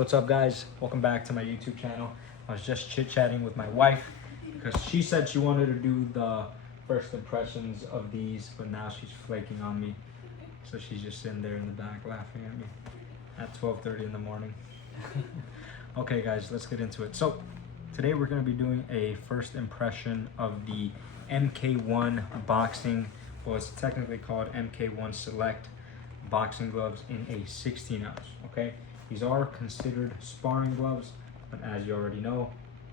what's up, guys? Welcome back to my YouTube channel. I was just chit-chatting with my wife because she said she wanted to do the first impressions of these, but now she's flaking on me. So she's just sitting there in the back laughing at me at 12:30 in the morning. Okay, guys, let's get into it. So today we're going to be doing a first impression of the MK1 boxing, well, it's technically called MK1 Select boxing gloves in a 16 ounce. Okay, these are considered sparring gloves, but as you already know,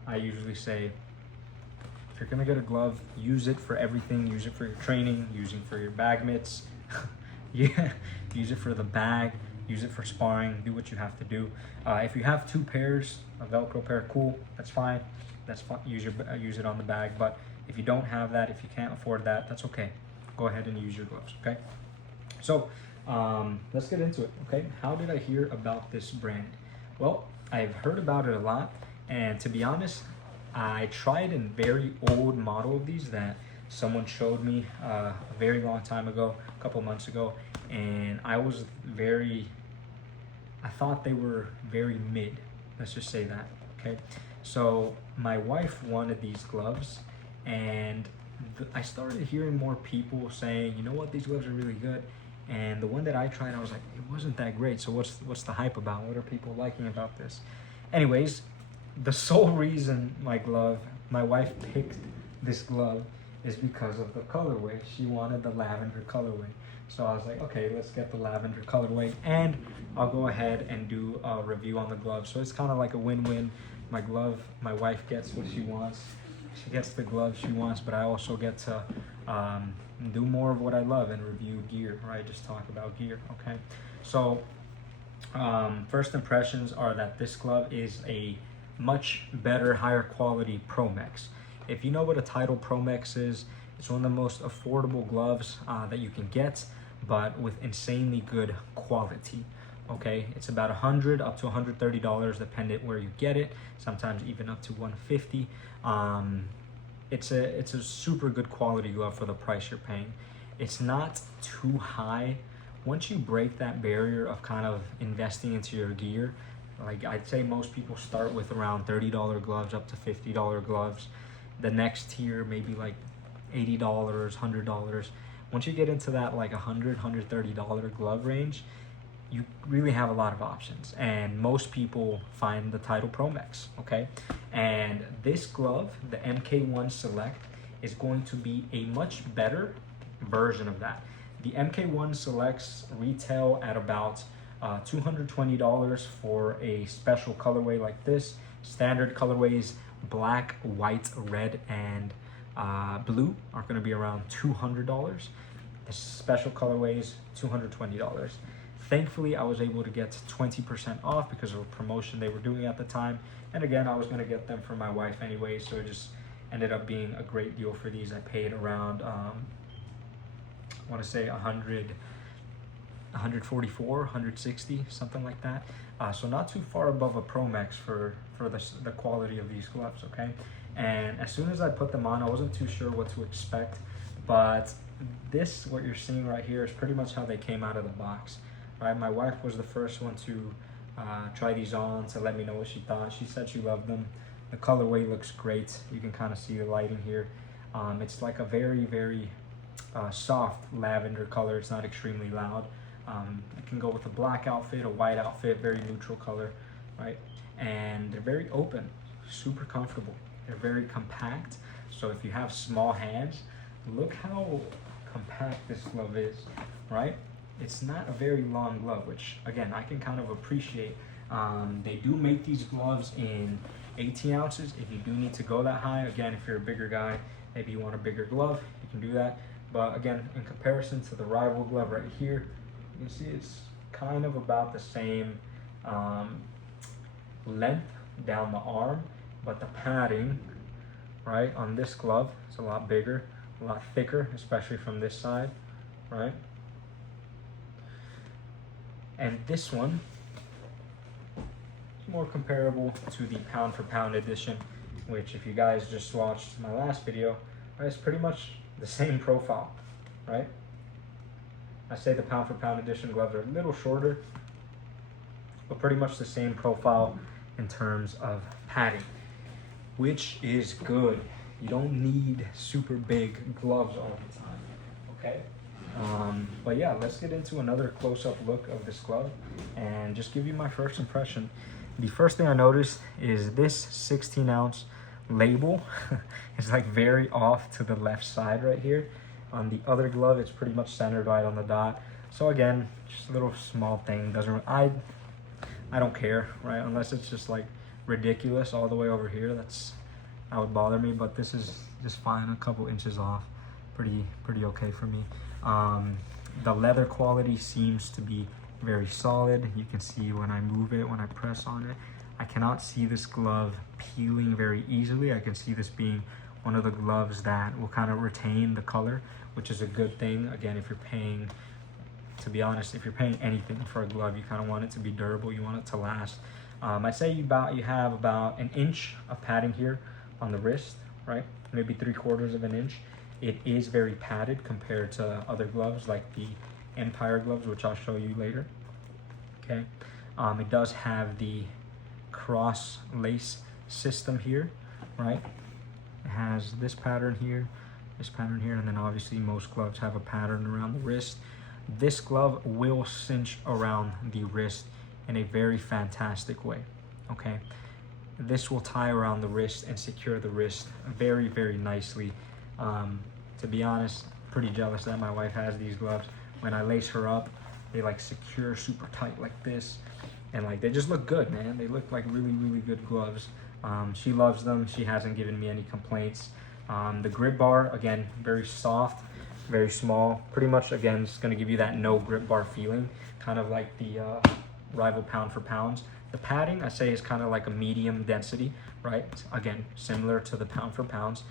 I usually say if you're gonna get a glove, use it for everything. Use it for your training, use it for your bag mitts. Yeah, use it for the bag, use it for sparring, do what you have to do. If you have two pairs, a Velcro pair, cool, that's fine. That's fine. Use it on the bag. But if you don't have that, if you can't afford that, that's okay. Go ahead and use your gloves. Okay. So let's get into it. Okay. How did I hear about this brand? Well, I've heard about it a lot, and to be honest, I tried a very old model of these that someone showed me a very long time ago, a couple months ago, and I thought they were very mid. Let's just say that. Okay. So my wife wanted these gloves, and I started hearing more people saying, you know what, these gloves are really good. And the one that I tried, I was like, it wasn't that great. So what's the hype about? What are people liking about this? Anyways, the sole reason my wife picked this glove is because of the colorway. She wanted the lavender colorway. So I was like, okay, let's get the lavender colorway, and I'll go ahead and do a review on the glove. So it's kind of like a win-win. My wife gets what she wants. She gets the glove she wants, but I also get to do more of what I love and review gear, right? Just talk about gear, okay? So first impressions are that this glove is a much better, higher quality Promex. If you know what a Title Promex is, it's one of the most affordable gloves that you can get, but with insanely good quality. Okay, it's about $100 up to $130 depending where you get it. Sometimes even up to $150. It's a super good quality glove for the price you're paying. It's not too high. Once you break that barrier of kind of investing into your gear, like I'd say most people start with around $30 gloves up to $50 gloves. The next tier maybe like $80, $100. Once you get into that like $100, $130 glove range, you really have a lot of options, and most people find the Title Promex, okay? And this glove, the MK1 Select, is going to be a much better version of that. The MK1 Selects retail at about $220 for a special colorway like this. Standard colorways, black, white, red, and blue, are going to be around $200. The special colorways, $220. Thankfully, I was able to get 20% off because of a promotion they were doing at the time. And again, I was going to get them for my wife anyway, so it just ended up being a great deal for these. I paid around, I want to say 144, 160, something like that. So not too far above a Promex for the quality of these gloves, okay? And as soon as I put them on, I wasn't too sure what to expect, but this, what you're seeing right here, is pretty much how they came out of the box. Right, my wife was the first one to try these on, to let me know what she thought. She said she loved them. The colorway looks great. You can kind of see the lighting here. It's like a very, very soft lavender color. It's not extremely loud. It can go with a black outfit, a white outfit, very neutral color, right? And they're very open, super comfortable. They're very compact. So if you have small hands, look how compact this glove is, right? It's not a very long glove, which again, I can kind of appreciate. They do make these gloves in 18 ounces. If you do need to go that high, again, if you're a bigger guy, maybe you want a bigger glove, you can do that. But again, in comparison to the rival glove right here, you can see it's kind of about the same length down the arm, but the padding, right, on this glove is a lot bigger, a lot thicker, especially from this side, right? And this one is more comparable to the pound for pound edition, which if you guys just watched my last video, right, it's pretty much the same profile, right? I say the pound for pound edition gloves are a little shorter, but pretty much the same profile in terms of padding, which is good. You don't need super big gloves all the time, okay? But yeah, let's get into another close-up look of this glove and just give you my first impression. The first thing I noticed is this 16-ounce label is like very off to the left side right here. On the other glove, it's pretty much centered right on the dot. So again, just a little small thing. I don't care, right? Unless it's just like ridiculous all the way over here. That would bother me, but this is just fine, a couple inches off. Pretty okay for me. The leather quality seems to be very solid. You can see when I move it, when I press on it, I cannot see this glove peeling very easily. I can see this being one of the gloves that will kind of retain the color, which is a good thing. Again, if you're paying, to be honest, if you're paying anything for a glove, you kind of want it to be durable, you want it to last. I'd say you have about an inch of padding here on the wrist, right? Maybe 3/4 of an inch. It is very padded compared to other gloves like the Empire gloves, which I'll show you later, okay? It does have the cross lace system here, right? It has this pattern here, and then obviously most gloves have a pattern around the wrist. This glove will cinch around the wrist in a very fantastic way, okay? This will tie around the wrist and secure the wrist very, very nicely. To be honest, pretty jealous that my wife has these gloves. When I lace her up, they like secure super tight like this, and like they just look good, man. They look like really, really good gloves. She loves them. She hasn't given me any complaints. The grip bar, again, very soft, very small. Pretty much, again, it's going to give you that no grip bar feeling, kind of like the rival pound for pounds. The padding, I say, is kind of like a medium density, right? Again, similar to the pound for pounds.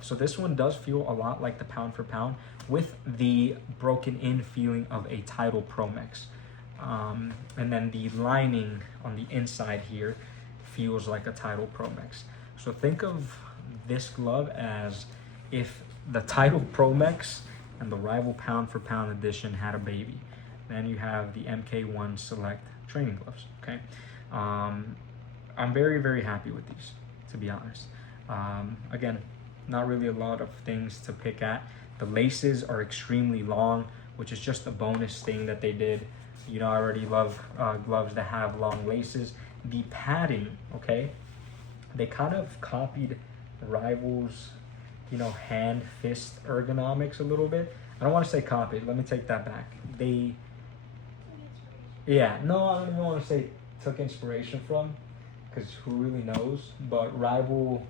So this one does feel a lot like the pound for pound with the broken in feeling of a Tidal Pro Mix. And then the lining on the inside here feels like a Tidal Pro Mix. So think of this glove as if the Tidal Pro Mix and the rival pound for pound edition had a baby. Then you have the MK1 Select training gloves, okay? I'm very, very happy with these, to be honest. Again, not really a lot of things to pick at. The laces are extremely long, which is just a bonus thing that they did. You know, I already love gloves that have long laces. The padding, okay, they kind of copied Rival's, you know, hand fist ergonomics a little bit. I don't want to say copied, let me take that back. Yeah, no, I don't even want to say took inspiration from, because who really knows, but Rival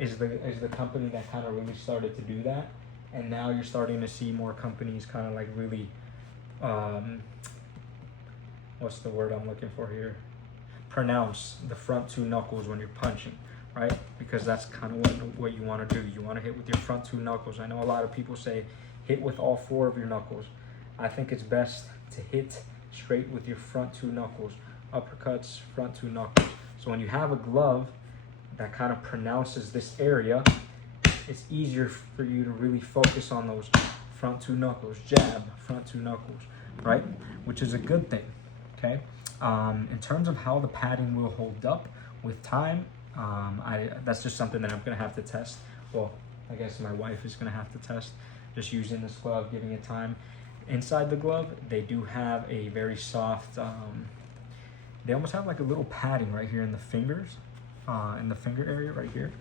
is the company that kind of really started to do that, and now you're starting to see more companies kind of like really, what's the word I'm looking for here? Pronounce the front two knuckles when you're punching, right? Because that's kind of what you want to do. You want to hit with your front two knuckles. I know a lot of people say hit with all 4 of your knuckles. I think it's best to hit straight with your front two knuckles. Uppercuts, front two knuckles. So when you have a glove that kind of pronounces this area, it's easier for you to really focus on those front two knuckles, jab, front two knuckles, right? Which is a good thing, okay? In terms of how the padding will hold up with time, that's just something that I'm gonna have to test. Well, I guess my wife is gonna have to test, just using this glove, giving it time. Inside the glove, they do have a very soft, they almost have like a little padding right here in the fingers, in the finger area right here,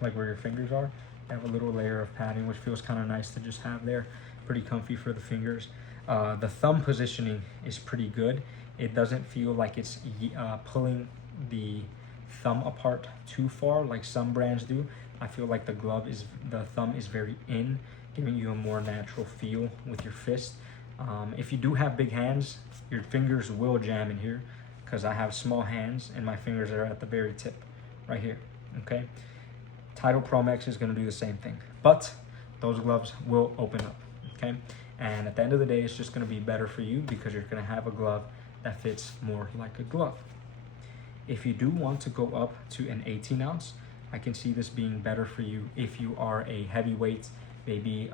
like where your fingers are. They have a little layer of padding, which feels kind of nice to just have there. Pretty comfy for the fingers. The thumb positioning is pretty good. It doesn't feel like it's pulling the thumb apart too far like some brands do. I feel like the thumb is very in, giving you a more natural feel with your fist. If you do have big hands, your fingers will jam in here, because I have small hands and my fingers are at the very tip right here, okay? Tidal Pro Max is going to do the same thing, but those gloves will open up, okay? And at the end of the day, it's just going to be better for you because you're going to have a glove that fits more like a glove. If you do want to go up to an 18 ounce, I can see this being better for you if you are a heavyweight, maybe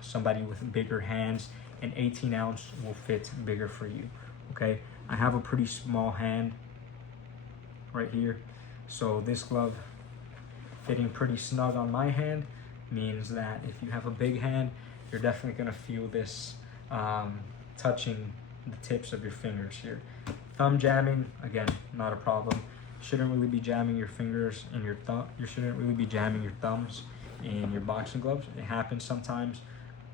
somebody with bigger hands. An 18 ounce will fit bigger for you, okay? I have a pretty small hand right here, so this glove fitting pretty snug on my hand means that if you have a big hand, you're definitely gonna feel this touching the tips of your fingers here. Thumb jamming, again, not a problem. Shouldn't really be jamming your fingers in your thumb. You shouldn't really be jamming your thumbs in your boxing gloves. It happens sometimes.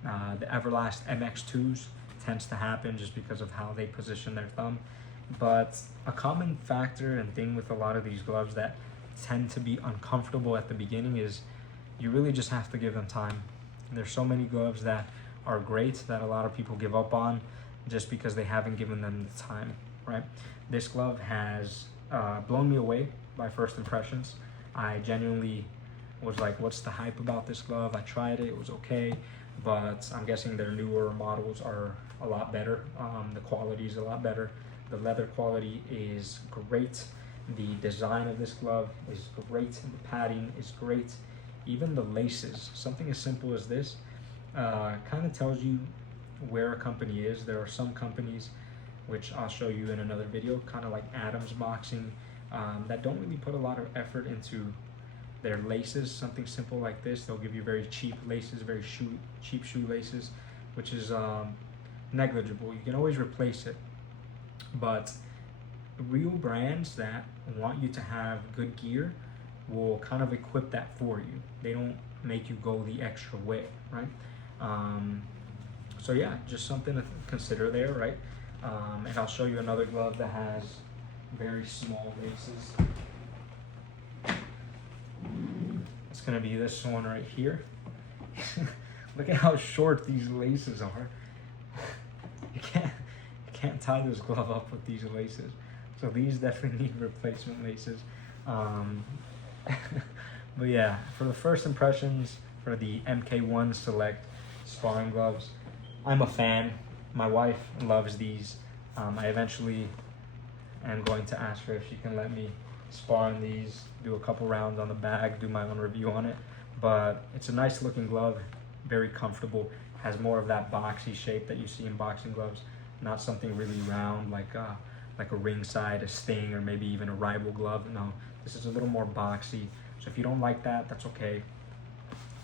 The Everlast MX2s tends to happen just because of how they position their thumb. But a common factor and thing with a lot of these gloves that tend to be uncomfortable at the beginning is you really just have to give them time. There's so many gloves that are great that a lot of people give up on just because they haven't given them the time, right? This glove has blown me away by first impressions. I genuinely was like, what's the hype about this glove? I tried it, it was okay, but I'm guessing their newer models are a lot better. The quality is a lot better. The leather quality is great. The design of this glove is great. The padding is great. Even the laces, something as simple as this, kind of tells you where a company is. There are some companies, which I'll show you in another video, kind of like Adams Boxing, that don't really put a lot of effort into their laces. Something simple like this, they'll give you very cheap laces, very cheap shoe laces, which is negligible. You can always replace it, but real brands that want you to have good gear will kind of equip that for you. They don't make you go the extra way, right? So yeah, just something to consider there, right? And I'll show you another glove that has very small laces. It's gonna be this one right here. Look at how short these laces are. You can't tie this glove up with these laces. So these definitely need replacement laces. But yeah, for the first impressions for the MK1 Select sparring gloves, I'm a fan. My wife loves these. I eventually am going to ask her if she can let me spar on these, do a couple rounds on the bag, do my own review on it. But it's a nice looking glove, very comfortable, has more of that boxy shape that you see in boxing gloves, not something really round like a Ringside, a Sting, or maybe even a Rival glove. No, this is a little more boxy. So if you don't like that, that's okay.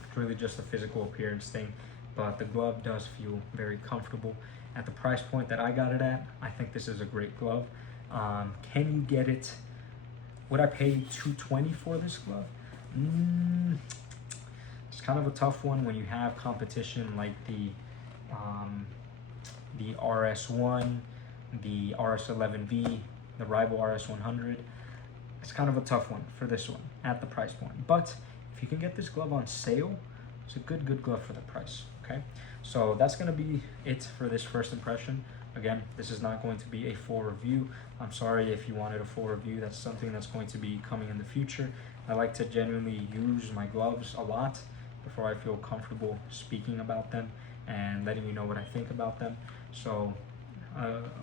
It's really just a physical appearance thing. But the glove does feel very comfortable. At the price point that I got it at, I think this is a great glove. Can you get it? Would I pay $220 for this glove? It's kind of a tough one when you have competition like the RS1, the RS11V, the Rival RS100. It's kind of a tough one for this one at the price point. But if you can get this glove on sale, it's a good glove for the price, okay? So that's gonna be it for this first impression. Again, this is not going to be a full review. I'm sorry if you wanted a full review. That's something that's going to be coming in the future. I like to genuinely use my gloves a lot before I feel comfortable speaking about them and letting you know what I think about them. So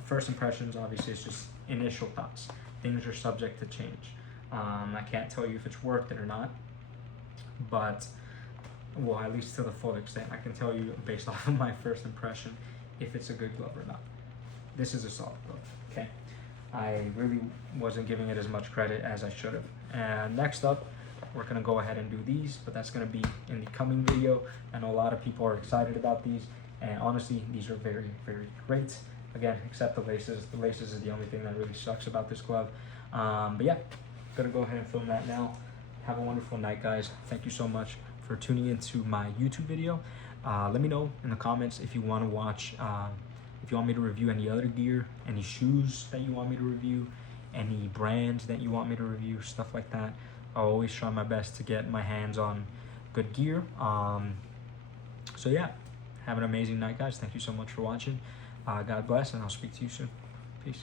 first impressions, obviously, it's just initial thoughts. Things are subject to change. I can't tell you if it's worth it or not, but well, at least to the full extent, I can tell you based off of my first impression if it's a good glove or not. This is a solid glove, okay? I really wasn't giving it as much credit as I should have. And next up, we're gonna go ahead and do these, but that's gonna be in the coming video. I know a lot of people are excited about these, and honestly, these are very great. Again, except the laces. The laces is the only thing that really sucks about this glove. But yeah, gonna go ahead and film that now. Have a wonderful night, guys. Thank you so much for tuning into my YouTube video. Let me know in the comments if you want to watch, if you want me to review any other gear, any shoes that you want me to review, any brands that you want me to review, stuff like that. I'll always try my best to get my hands on good gear. So yeah, have an amazing night, guys. Thank you so much for watching. God bless, and I'll speak to you soon. Peace.